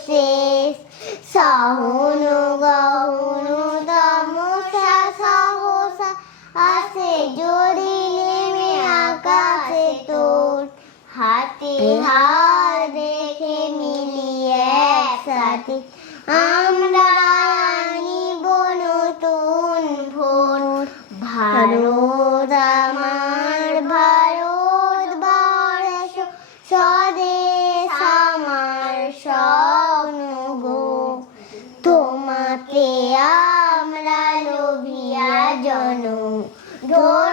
কোশেষ সহন গহন দমসা সহসা আসে জড়ি নেমে আকাশে তোর হাতে হাত দেখে মিলিয়ে একসাথে আমরা তোমাতে আমরা লোভিয়া জন। ধন্য